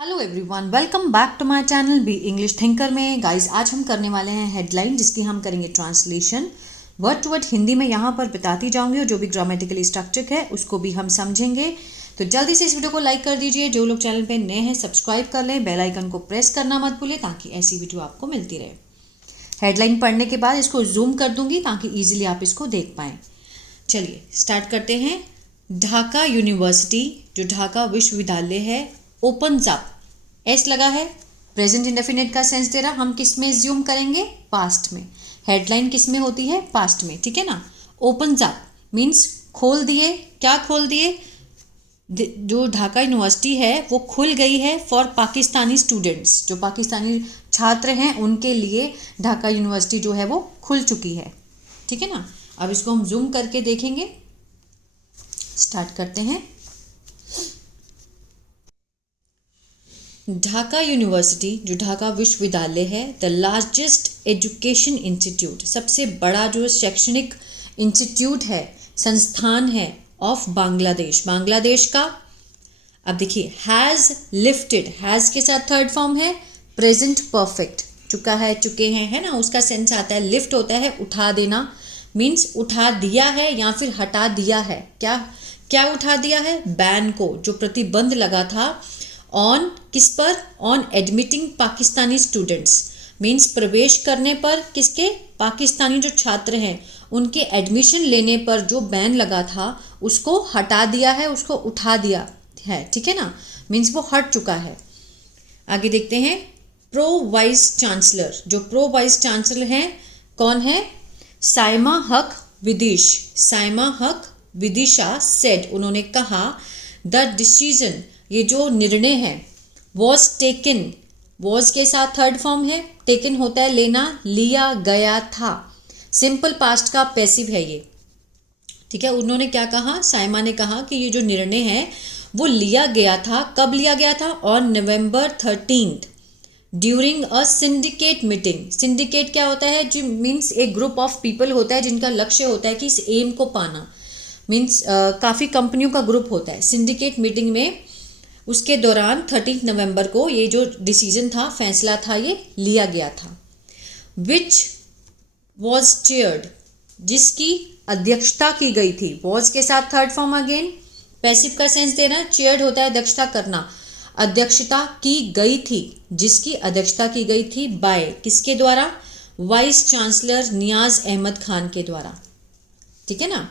Hello everyone, welcome back to my channel be English thinker में। Guys, आज हम करने वाले हैं हेडलाइन, जिसकी हम करेंगे translation word to word Hindi में। यहाँ पर बताती जाऊंगी और जो भी ग्रामेटिकली स्ट्रक्चर है उसको भी हम समझेंगे। तो जल्दी से इस वीडियो को लाइक कर दीजिए। जो लोग चैनल पे नए हैं सब्सक्राइब कर लें, बेल आइकन को प्रेस करना मत भूलिए ताकि ऐसी वीडियो आपको मिलती रहे। हेडलाइन पढ़ने के बाद इसको जूम कर दूंगी ताकि ईजिली आप इसको देख पाएँ। चलिए स्टार्ट करते हैं। ढाका यूनिवर्सिटी, जो ढाका विश्वविद्यालय है, ओपन्स अप, एस लगा है, प्रेजेंट इंडेफिनिट का सेंस दे रहा। हम किस में ज्यूम करेंगे? पास्ट में। हेडलाइन किस में होती है? पास्ट में, ठीक है ना। ओपन्स अप मीन्स खोल दिए। क्या खोल दिए? जो ढाका यूनिवर्सिटी है वो खुल गई है फॉर पाकिस्तानी स्टूडेंट्स। जो पाकिस्तानी छात्र हैं उनके लिए ढाका यूनिवर्सिटी जो है वो खुल चुकी है, ठीक है ना। अब इसको हम जूम करके देखेंगे। स्टार्ट करते हैं। ढाका यूनिवर्सिटी, जो ढाका विश्वविद्यालय है, द लार्जेस्ट एजुकेशन इंस्टीट्यूट, सबसे बड़ा जो शैक्षणिक इंस्टीट्यूट है, संस्थान है, ऑफ बांग्लादेश, बांग्लादेश का। अब देखिए, हैज़ लिफ्टेड, हैज़ के साथ थर्ड फॉर्म है प्रेजेंट परफेक्ट, चुका है, चुके हैं, है ना, उसका सेंस आता है। लिफ्ट होता है उठा देना, मीन्स उठा दिया है या फिर हटा दिया है। क्या क्या उठा दिया है? बैन को, जो प्रतिबंध लगा था ऑन, किस पर? On admitting Pakistani students, means प्रवेश करने पर, किसके? पाकिस्तानी जो छात्र हैं उनके एडमिशन लेने पर जो बैन लगा था उसको हटा दिया है, उसको उठा दिया है, ठीक है ना, मीन्स वो हट चुका है। आगे देखते हैं। प्रो वाइस चांसलर, जो प्रो वाइस चांसलर हैं कौन है? साइमा हक विदिश, साइमा हक विदिशा सेड, उन्होंने कहा, द डिसीजन, ये जो निर्णय है, वॉज टेकन, वॉज के साथ थर्ड फॉर्म है, टेकन होता है लेना, लिया गया था, सिंपल पास्ट का पैसिव है ये, ठीक है। उन्होंने क्या कहा? साइमा ने कहा कि ये जो निर्णय है वो लिया गया था। कब लिया गया था? On November 13th during a syndicate meeting. Syndicate क्या होता है? जो मीन्स एक ग्रुप ऑफ पीपल होता है जिनका लक्ष्य होता है कि इस एम को पाना, मीन्स काफ़ी कंपनियों का ग्रुप होता है। सिंडिकेट मीटिंग में उसके दौरान 13 नवंबर को ये जो डिसीजन था, फैसला था, ये लिया गया था। विच वॉज चेयर्ड, जिसकी अध्यक्षता की गई थी। वॉज के साथ थर्ड फॉर्म अगेन, पैसिव का सेंस देना। चेयर्ड होता है अध्यक्षता करना, अध्यक्षता की गई थी, जिसकी अध्यक्षता की गई थी, बाय, किसके द्वारा? वाइस चांसलर नियाज अहमद खान के द्वारा, ठीक है ना।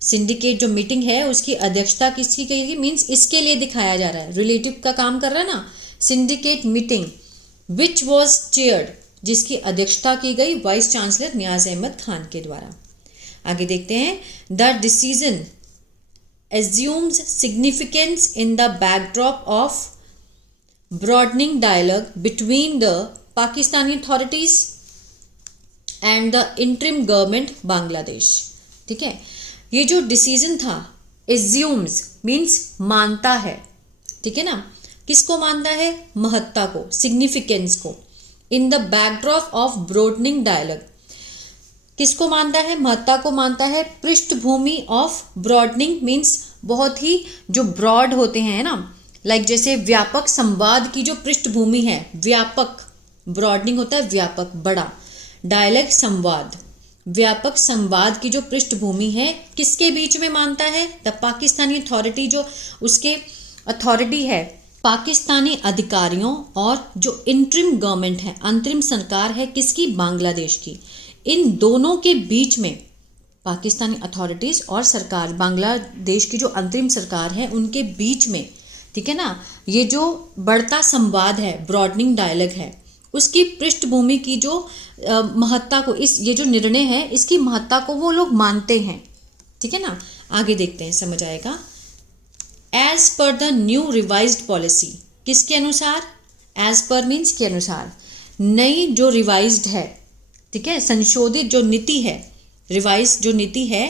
सिंडिकेट जो मीटिंग है उसकी अध्यक्षता किसकी की गई? मीन्स इसके लिए दिखाया जा रहा है, रिलेटिव का काम कर रहा है ना। Syndicate meeting which was chaired, जिसकी अध्यक्षता की गई वाइस चांसलर नियाज अहमद खान के द्वारा। आगे देखते हैं। The decision assumes significance in the backdrop of broadening dialogue between the Pakistani authorities and the interim government Bangladesh, ठीक है। ये जो डिसीजन था, assumes मीन्स मानता है, ठीक है ना। किसको मानता है? महत्ता को, सिग्निफिकेंस को। In the backdrop of broadening dialogue, किसको मानता है? महत्ता को मानता है। पृष्ठभूमि ऑफ ब्रॉडनिंग मीन्स बहुत ही जो ब्रॉड होते हैं ना, लाइक जैसे व्यापक संवाद की जो पृष्ठभूमि है, व्यापक, ब्रॉडनिंग होता है व्यापक, बड़ा, डायलॉग संवाद, व्यापक संवाद की जो पृष्ठभूमि है, किसके बीच में मानता है? द पाकिस्तानी अथॉरिटी, जो उसके अथॉरिटी है, पाकिस्तानी अधिकारियों, और जो इंटरिम गवर्नमेंट है, अंतरिम सरकार है, किसकी? बांग्लादेश की। इन दोनों के बीच में, पाकिस्तानी अथॉरिटीज़ और सरकार, बांग्लादेश की जो अंतरिम सरकार है, उनके बीच में, ठीक है ना, ये जो बढ़ता संवाद है, ब्रॉडनिंग डायलॉग है, उसकी पृष्ठभूमि की जो महत्ता को, इस ये जो निर्णय है इसकी महत्ता को वो लोग मानते हैं, ठीक है ना। आगे देखते हैं, समझ आएगा। As per the new revised policy, किसके अनुसार? एज पर मीन्स के अनुसार, नई जो रिवाइज्ड है, ठीक है, संशोधित जो नीति है, रिवाइज जो नीति है,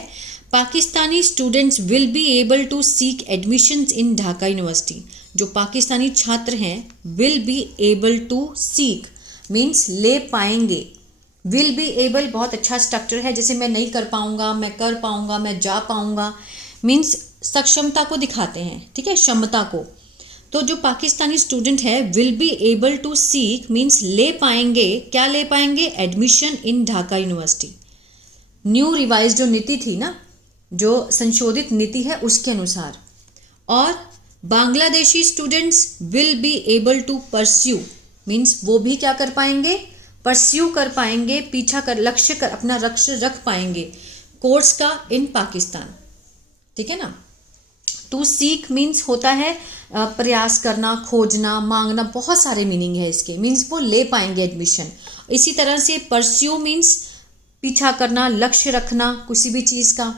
Pakistani students will be able to seek admissions in Dhaka university, जो पाकिस्तानी छात्र हैं, will be able to seek means ले पाएंगे, विल बी एबल बहुत अच्छा स्ट्रक्चर है, जैसे मैं नहीं कर पाऊंगा, मैं कर पाऊंगा, मैं जा पाऊंगा, मीन्स सक्षमता को दिखाते हैं, ठीक है, क्षमता को। तो जो पाकिस्तानी स्टूडेंट है will be able to seek means ले पाएंगे, क्या ले पाएंगे, admission in Dhaka university. New revise जो नीति थी ना, जो संशोधित नीति है उसके अनुसार। और Bangladeshi students will be able to pursue means वो भी क्या कर पाएंगे, परस्यू कर पाएंगे, पीछा कर, लक्ष्य कर, अपना लक्ष्य रख पाएंगे कोर्स का इन पाकिस्तान। ठीक है ना। टू सीक मीन्स होता है प्रयास करना, खोजना, मांगना, बहुत सारे मीनिंग है इसके, मीन्स वो ले पाएंगे एडमिशन। इसी तरह से परस्यू मीन्स पीछा करना, लक्ष्य रखना किसी भी चीज़ का।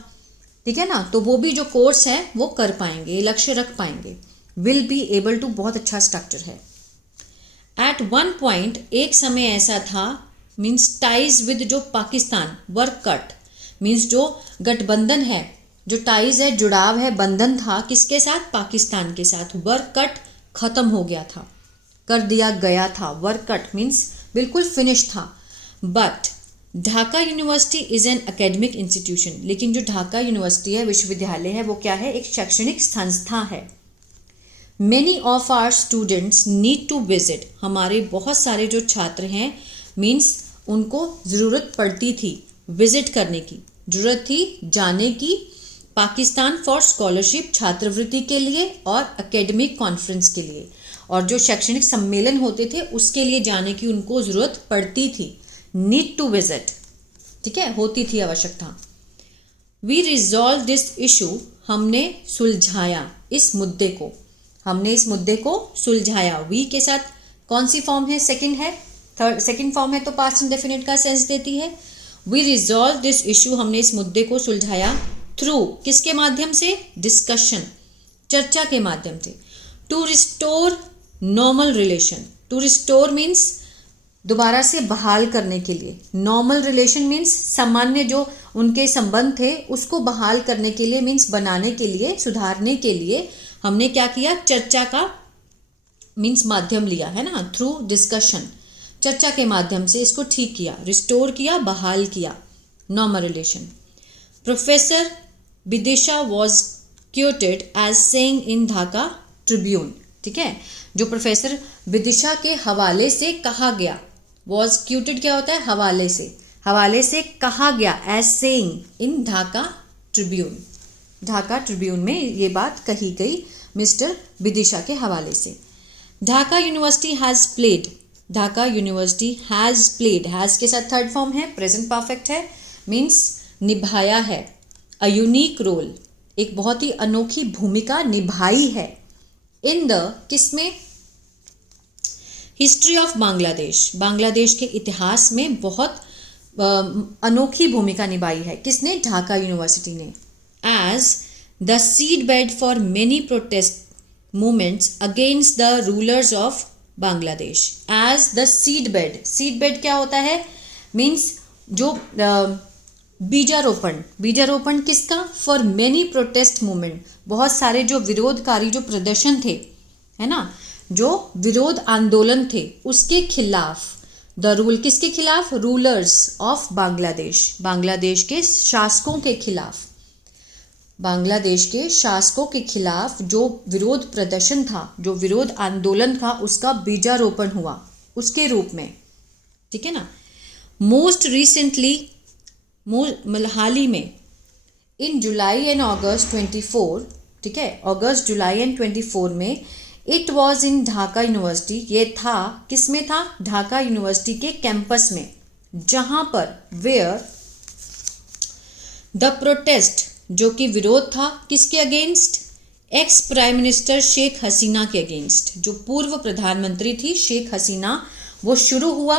ठीक है ना। तो वो भी जो कोर्स है वो कर पाएंगे, लक्ष्य रख पाएंगे। विल बी एबल टू बहुत अच्छा स्ट्रक्चर है। एट वन पॉइंट एक समय ऐसा था मीन्स टाइज विद जो पाकिस्तान वर कट मीन्स जो गठबंधन है, जो टाइज है, जुड़ाव है, बंधन था किसके साथ, पाकिस्तान के साथ। वर कट खत्म हो गया था, कर दिया गया था। वर कट मीन्स बिल्कुल फिनिश था। But Dhaka university is an academic institution, लेकिन जो ढाका यूनिवर्सिटी है, विश्वविद्यालय है, वो क्या है, एक शैक्षणिक संस्था है। Many of our students need to visit, हमारे बहुत सारे जो छात्र हैं मीन्स उनको ज़रूरत पड़ती थी विजिट करने की, ज़रूरत थी जाने की पाकिस्तान फॉर स्कॉलरशिप, छात्रवृत्ति के लिए और एकेडमिक कॉन्फ्रेंस के लिए, और जो शैक्षणिक सम्मेलन होते थे उसके लिए जाने की उनको ज़रूरत पड़ती थी। नीड टू विजिट, ठीक है, होती थी आवश्यकता। वी रिजॉल्व दिस इशू, हमने सुलझाया इस मुद्दे को, हमने इस मुद्दे को सुलझाया। वी के साथ कौन सी फॉर्म है, सेकंड है, थर्ड सेकंड फॉर्म है तो पास्ट इंडेफिनिट का सेंस देती है। वी रिजॉल्व दिस इशू, हमने इस मुद्दे को सुलझाया थ्रू, किसके माध्यम से, डिस्कशन, चर्चा के माध्यम से। To restore normal relation, to restore means दोबारा से बहाल करने के लिए, नॉर्मल रिलेशन मीन्स सामान्य जो उनके संबंध थे उसको बहाल करने के लिए, मीन्स बनाने के लिए, सुधारने के लिए हमने क्या किया, चर्चा का मीन्स माध्यम लिया है ना, थ्रू डिस्कशन, चर्चा के माध्यम से इसको ठीक किया, रिस्टोर किया, बहाल किया normal relation. Professor Vidisha was quoted as saying in Dhaka tribune, ठीक है, जो प्रोफेसर विदिशा के हवाले से कहा गया, वॉज क्यूटेड क्या होता है, हवाले से कहा गया, as saying in Dhaka Tribune, Dhaka Tribune में ये बात कही गई मिस्टर विदिशा के हवाले से। Dhaka university has played, Dhaka university has played, has के साथ थर्ड फॉर्म है, प्रेजेंट परफेक्ट है, मीन्स निभाया है, अ यूनिक रोल, एक बहुत ही अनोखी भूमिका निभाई है। इन द किसमें, हिस्ट्री ऑफ बांग्लादेश, बांग्लादेश के इतिहास में बहुत अनोखी भूमिका निभाई है, किसने, ढाका यूनिवर्सिटी ने। As the seed bed for many protest movements against the rulers of Bangladesh, as the seed bed क्या होता है, मीन्स जो बीजारोपण, बीजारोपण किसका, फॉर मेनी प्रोटेस्ट मूवमेंट, बहुत सारे जो विरोधकारी जो प्रदर्शन थे, है ना, जो विरोध आंदोलन थे उसके खिलाफ, द रूल किसके खिलाफ, रूलर्स ऑफ बांग्लादेश, बांग्लादेश के शासकों के खिलाफ, बांग्लादेश के शासकों के खिलाफ जो विरोध प्रदर्शन था, जो विरोध आंदोलन था, उसका बीजारोपण हुआ उसके रूप में, ठीक है ना। मोस्ट रिसेंटली, मतलब हाल ही में, इन जुलाई एंड अगस्त 24, ठीक है, अगस्त, जुलाई एंड 24 में, it was in Dhaka university, ये था किसमें था, ढाका यूनिवर्सिटी के कैंपस में, जहां पर वेयर द प्रोटेस्ट, जो कि विरोध था किसके against, ex prime minister Sheikh Hasina के अगेंस्ट, जो पूर्व प्रधानमंत्री थी शेख हसीना, वो शुरू हुआ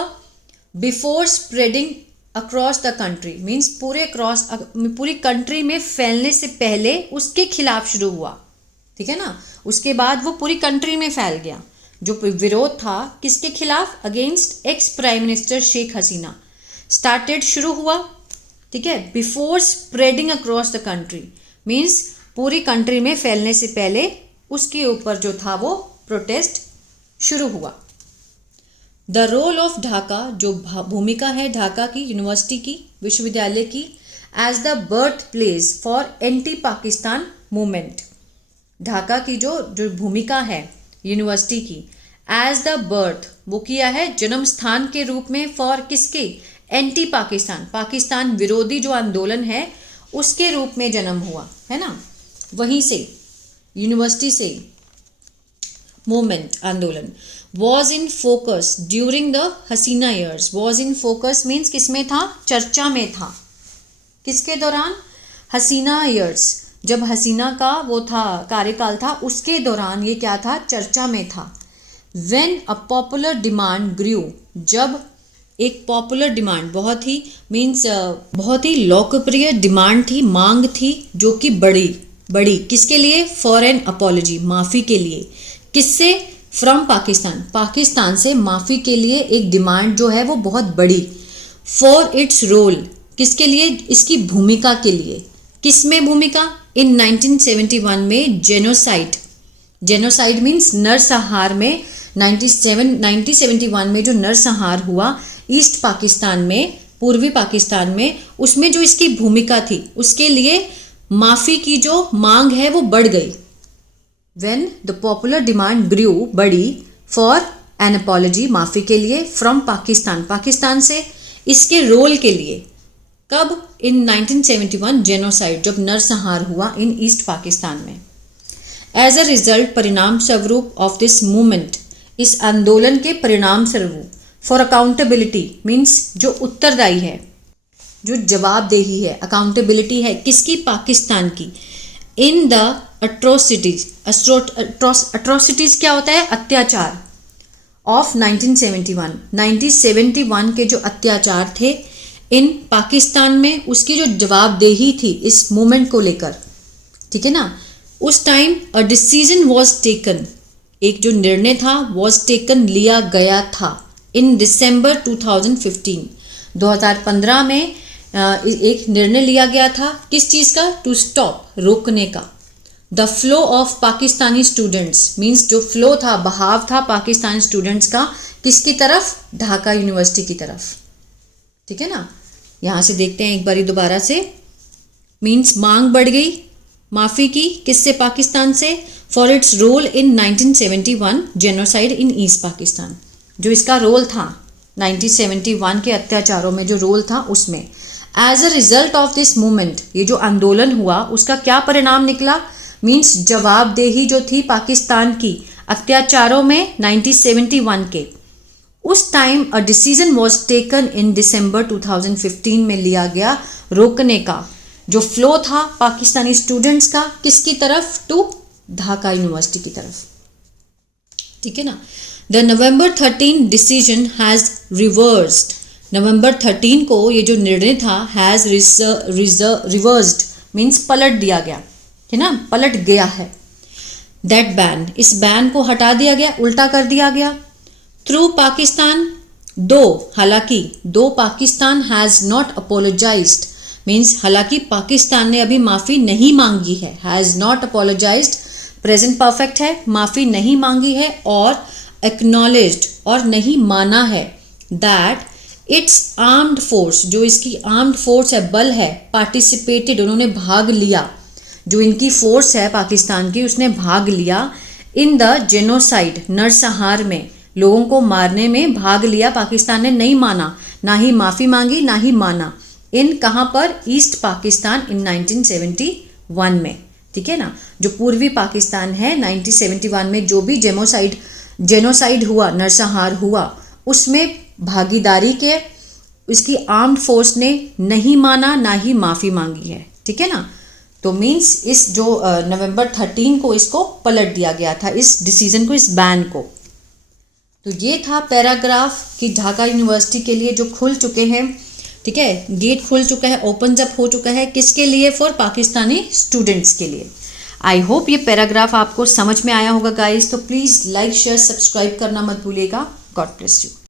before spreading across the country, means पूरी कंट्री में फैलने से पहले उसके खिलाफ शुरू हुआ, ठीक है ना, उसके बाद वो पूरी कंट्री में फैल गया। जो विरोध था किसके खिलाफ, against ex prime minister Sheikh Hasina, started शुरू हुआ, ठीक है, before spreading across the country, means पूरी कंट्री में फैलने से पहले उसके ऊपर जो था वो प्रोटेस्ट शुरू हुआ। द रोल ऑफ ढाका, जो भूमिका है ढाका की, यूनिवर्सिटी की, विश्वविद्यालय की, as the birth place for anti Pakistan movement, Dhaka की जो भूमिका है यूनिवर्सिटी की, एज द बर्थ, वो किया है जन्म स्थान के रूप में, फॉर किसके, एंटी पाकिस्तान, पाकिस्तान विरोधी जो आंदोलन है उसके रूप में जन्म हुआ है ना, वहीं से यूनिवर्सिटी से मूवमेंट आंदोलन। Was in focus during the Hasina years, was in focus means किस में था, चर्चा में था, किसके दौरान, हसीना ईयर्स, जब हसीना का वो था कार्यकाल था उसके दौरान ये क्या था, चर्चा में था। व्हेन अ पॉपुलर डिमांड ग्रू, जब एक पॉपुलर डिमांड, बहुत ही मीन्स बहुत ही लोकप्रिय डिमांड थी, मांग थी, जो कि बड़ी किसके लिए, फॉर एन अपॉलजी, माफ़ी के लिए, किससे, फ्रॉम पाकिस्तान, पाकिस्तान से माफ़ी के लिए एक डिमांड जो है वो बहुत बड़ी, फॉर इट्स रोल, किसके लिए, इसकी भूमिका के लिए, किस में भूमिका, इन 1971 में जेनोसाइड, जेनोसाइड मीन्स नरसंहार में, 1971 में जो नरसंहार हुआ ईस्ट पाकिस्तान में, पूर्वी पाकिस्तान में, उसमें जो इसकी भूमिका थी उसके लिए माफ़ी की जो मांग है वो बढ़ गई। When the popular demand grew, बढ़ी, for an apology, माफ़ी के लिए, from पाकिस्तान, पाकिस्तान से, इसके रोल के लिए, कब, in 1971 जेनोसाइड, जब नरसंहार हुआ इन ईस्ट पाकिस्तान में। एज अ रिजल्ट, परिणाम स्वरूप ऑफ दिस मूवमेंट, इस आंदोलन के परिणाम स्वरूप, फॉर अकाउंटेबिलिटी मीन्स जो उत्तरदायी है, जो जवाबदेही है, अकाउंटेबिलिटी है किसकी, पाकिस्तान की, इन द अट्रोसिटीज, अट्रोसिटीज क्या होता है, अत्याचार, ऑफ 1971 के जो अत्याचार थे इन पाकिस्तान में, उसकी जो जवाबदेही थी इस मूवमेंट को लेकर, ठीक है ना। उस time a decision was taken, एक जो निर्णय था वॉज टेकन, लिया गया था, इन दिसंबर 2015 में एक निर्णय लिया गया था, किस चीज़ का, टू स्टॉप, रोकने का, the flow of Pakistani students means जो फ्लो था, बहाव था पाकिस्तानी स्टूडेंट्स का, किसकी तरफ, ढाका यूनिवर्सिटी की तरफ, ठीक है ना। यहाँ से देखते हैं एक बारी दोबारा से, मीन्स मांग बढ़ गई माफ़ी की, किससे, पाकिस्तान से, for its role in 1971 genocide in east Pakistan, जो इसका रोल था 1971 के अत्याचारों में जो रोल था उसमें। As a result of this movement, ये जो आंदोलन हुआ उसका क्या परिणाम निकला, मीन्स जवाबदेही जो थी पाकिस्तान की अत्याचारों में 1971 के, उस time a decision was taken in December 2015 में लिया गया रोकने का, जो फ्लो था पाकिस्तानी स्टूडेंट्स का, किसकी तरफ, टू ढाका यूनिवर्सिटी की तरफ, ठीक है ना। The November 13 decision has reversed, नवंबर 13 को ये जो निर्णय था हैज़ रिवर्स्ड मीन्स पलट दिया गया है ना, पलट गया है। दैट बैन, इस बैन को हटा दिया गया, उल्टा कर दिया गया। थ्रू पाकिस्तान, दो, हालांकि, दो Pakistan has not apologised means हालांकि पाकिस्तान ने अभी माफ़ी नहीं मांगी है, has not apologised present perfect है, माफ़ी नहीं मांगी है, और एक्नॉलेज्ड और नहीं माना है, दैट इट्स आर्म्ड फोर्स, जो इसकी आर्म्ड फोर्स है, बल है, पार्टिसिपेटेड, उन्होंने भाग लिया, जो इनकी फोर्स है पाकिस्तान की उसने भाग लिया, इन द जेनोसाइड, नरसंहार में, लोगों को मारने में भाग लिया, पाकिस्तान ने नहीं माना, ना ही माफ़ी मांगी ना ही माना, इन कहाँ पर, ईस्ट पाकिस्तान इन 1971 में, ठीक है ना। जो पूर्वी पाकिस्तान है 1971 में जो भी जेनोसाइड हुआ, नरसंहार हुआ, उसमें भागीदारी के इसकी आर्म्ड फोर्स ने नहीं माना ना ही माफ़ी मांगी है, ठीक है ना। तो मीन्स इस जो नवंबर 13 को इसको पलट दिया गया था, इस डिसीजन को, इस बैन को। तो ये था पैराग्राफ कि ढाका यूनिवर्सिटी के लिए जो खुल चुके हैं, ठीक है, गेट खुल चुका है, ओपन अप हो चुका है, किसके लिए, फॉर पाकिस्तानी स्टूडेंट्स के लिए। आई होप ये पैराग्राफ आपको समझ में आया होगा गाइस। तो प्लीज़ लाइक शेयर सब्सक्राइब करना मत भूलिएगा। God bless you.